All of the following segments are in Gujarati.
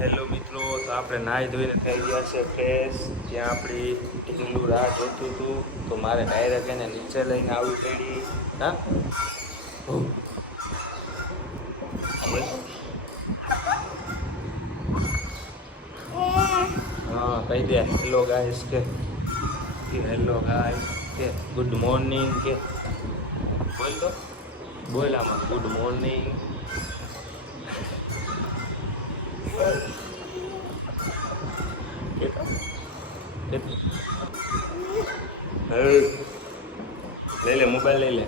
હેલો મિત્રો, તો આપણે નાહી ધોઈને થઈ ગયા છે ફ્રેશ. ત્યાં આપણી ઢીલું રાહ જોતું હતું તો મારે ડાયરેક્ટ એને નીચે લઈને આવવી પડી. હા હા કહી દે હેલો ગાઈસ કે હેલો ગાઈસ કે ગુડ મોર્નિંગ કે બોલ તો બોલ આમાં ગુડ મોર્નિંગ. લઈ લે મોબાઈલ લઈ લે.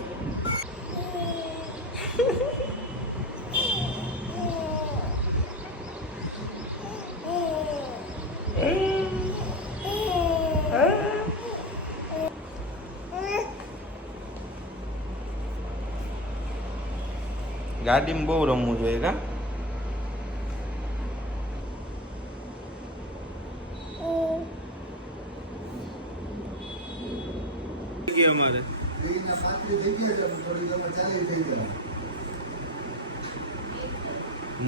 ગાડીમાં બહુ રમવું જોઈએ કા. અમારે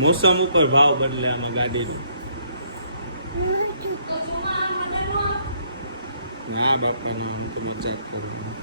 મોસમ ઉપર ભાવ બદલે આમાં ગાડીનો. ના બાપા નો હું તો મજાક કરું.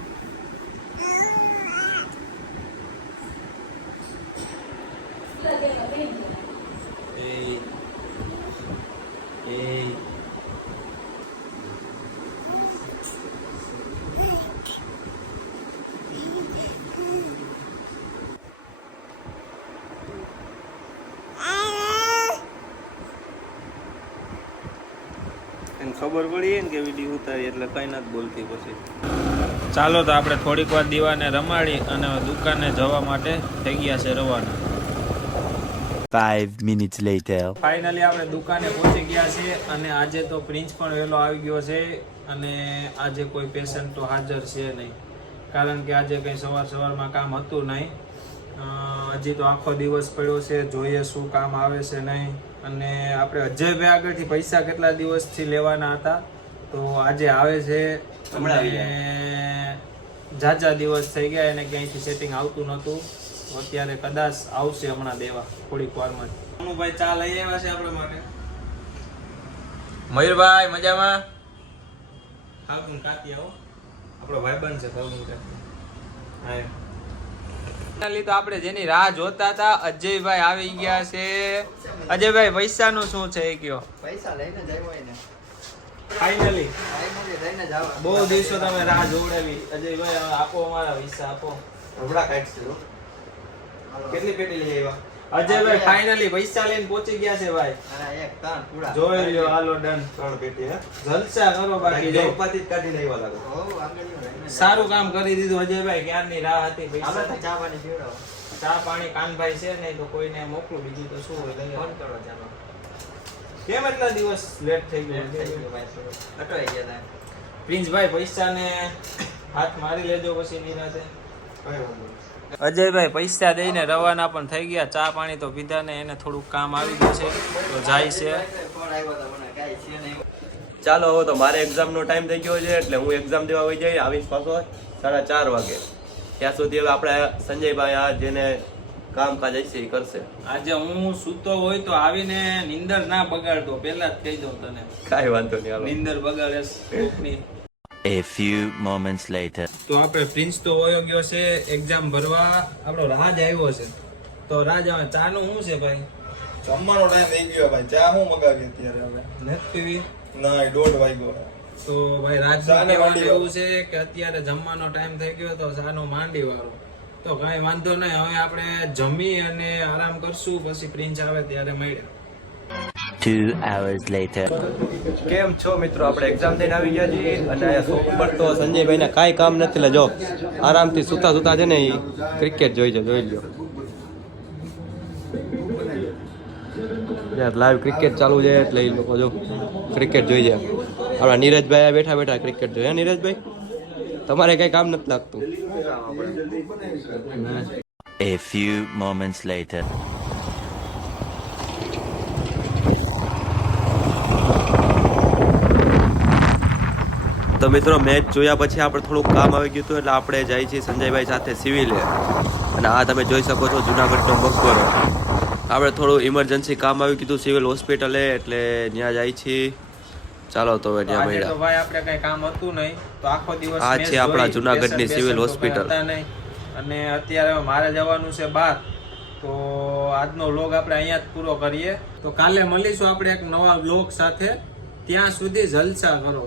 ખબર પડી ને કે વિડીયો ઉતારી એટલે કઈ નથી બોલતી પછી. ચાલો તો આપણે થોડીક વાર દીવાને રમાડી અને દુકાને જવા માટે થઈ ગયા છે રવાના. 5 minutes later. ફાઇનલી આપણે દુકાને પહોંચી ગયા છે અને આજે તો પ્રિન્સ પણ વહેલો આવી ગયો છે અને આજે કોઈ પેશન્ટ તો હાજર છે નહીં, કારણ કે આજે કંઈ સવારમાં કામ હતું નહીં. હજી તો આખો દિવસ પડ્યો છે, જોઈએ શું કામ આવે છે નહીં. અને આપણે અજયભાઈ આગળથી પૈસા કેટલા દિવસથી લેવાના હતા તો આજે આવે છે. ઝાઝા દિવસ થઈ ગયા એને ક્યાંયથી સેટિંગ આવતું નહોતું, અત્યારે કદાચ આવશે હમણાં દેવા થોડીક વારમાં. ભાઈ ચા લઈ આવ્યા છે આપણા માટે. મયુરભાઈ મજામાં? ફાલ્ગુન કાતી આવો, આપણો ભાઈબંધ છે ફાલ્ગુન કાતી. હા તો આપણે જેની રાહ જોતા હતા અજયભાઈ આવી ગયા છે. અજયભાઈ પૈસા નું શું છે એ કયો? પૈસા લઈને જાય ને ફાઇનલી લઈને જાવ. બહુ દિવસો તમે રાહ જોવડાવી. અજયભાઈ હવે આપો અમારા પૈસા આપો. રબડા કાઢશું. કેટલી પેટી લઈ આવ્યા? અજયભાઈ ફાઇનલી પૈસા લઈને પહોંચી ગયા છે ભાઈ. અને એક કાન પૂરા જોઈ લ્યો, હાલો ડન. 3 પેટી હે. જલસા કરો બાકી જો. ઉપાથી કાઢી લેવા લાગો. ઓ આંગળીઓ લઈને સારું કામ કરી દીધું અજયભાઈ, ક્યારની રાહ હતી. આપણે પૈસા તો ચા પાણી પીવડાવો. ચા પાણી કાનભાઈ છે નહીં તો કોઈને મોકલું, બીજું તો શું હોય. ફોન કરો ચાલો. કેમ એટલા દિવસ લેટ થઈ લેટ થઈ ગયો? ગયો ભાઈ, થોડું અટવાઈ ગયા તા. પ્રિન્સભાઈ પૈસાને હાથ મારી લેજો પછી નિરાતે. કઈ વાંધો નહીં. અજયભાઈ પૈસા દઈને રવાના પણ થઈ ગયા. ચા પાણી તો પીધા ને એને થોડુંક કામ આવી ગયું છે તો જાય છે. ફોન આવ્યો તો મને કાઈ છે નહીં. ચાલો હવે તો મારે એક્ઝામનો ટાઈમ થઈ ગયો છે એટલે હું એક્ઝામ દેવા વહી જઈ આવીશ પાછો 4:30 વાગે. ત્યાં સુધી હવે આપણે સંજયભાઈ આ જેને કામકાજ હશે એ કરશે. આજે હું સૂતો હોય તો આવીને નીંદર ના બગાડતો, પહેલા જ કહી દઉં તને. કાંઈ વાંધો નહીં. હાલો. નીંદર બગાડે કોકની. A few moments later. તો આપણે પ્રિન્સ તો વયો ગયો છે એક્ઝામ ભરવા. આપણો રાજ આવ્યો છે તો રાજ હવે ચા નું શું છે ભાઈ? જમવાનો ટાઈમ થઈ ગયો ભાઈ. ચા હું મગાવી અત્યારે હવે? નથી પીવી ના 1:30 વાગ્યો. તો ભાઈ રાજ ચાને માંડી એવું છે કે અત્યારે જમવાનો ટાઈમ થઈ ગયો તો ચાનો માંડી વાળો. તો કઈ વાંધો નહીં, હવે આપણે જમી અને આરામ કરશું, પછી પ્રિન્સ આવે ત્યારે મળ્યા. 2 hours later. કેમ છો મિત્રો? આપણે એક્ઝામ દઈને આવી ગયા છીએ અને અહીંયા શોપ પર તો સંજયભાઈને કાંઈ કામ નથી. એટલે જો આરામથી સુતા સુતા છે ને એ ક્રિકેટ જોઈ લો. યાર લાઈવ ક્રિકેટ ચાલુ છે એટલે એ લોકો જો ક્રિકેટ જોઈ જાય. આપણા નીરજભાઈ બેઠા બેઠા ક્રિકેટ જોઈએ. નીરજભાઈ તમારે કઈ કામ નથી લાગતું? A few moments later. તો મિત્રો મેચ જોયા પછી આપણે થોડુંક કામ આવી ગયું હતું એટલે આપણે જઈએ છીએ સંજયભાઈ સાથે સિવિલે. અને આ તમે જોઈ શકો છો જુનાગઢનો મકબરો. આપણે થોડું ઇમરજન્સી કામ આવી કીધું સિવિલ હોસ્પિટલે એટલે ત્યાં જાય છીએ. ચાલો તો હવે ત્યાં આજે તો મળ્યા. ભાઈ આપણે કઈ કામ હતું નહીં તો આખો દિવસ આ મેચ છે આપણા જોઈ, જુનાગઢની બેસન સિવિલ તો હોસ્પિટલ. કઈ હતા નહીં. અને અત્યારે મારે જવાનું છે બહાર, તો આજનો વ્લોગ આપણે અહીંયા જ પૂરો કરીએ. તો કાલે મળીશું આપણે એક નવા વ્લોગ સાથે. ત્યાં સુધી જલસા કરો.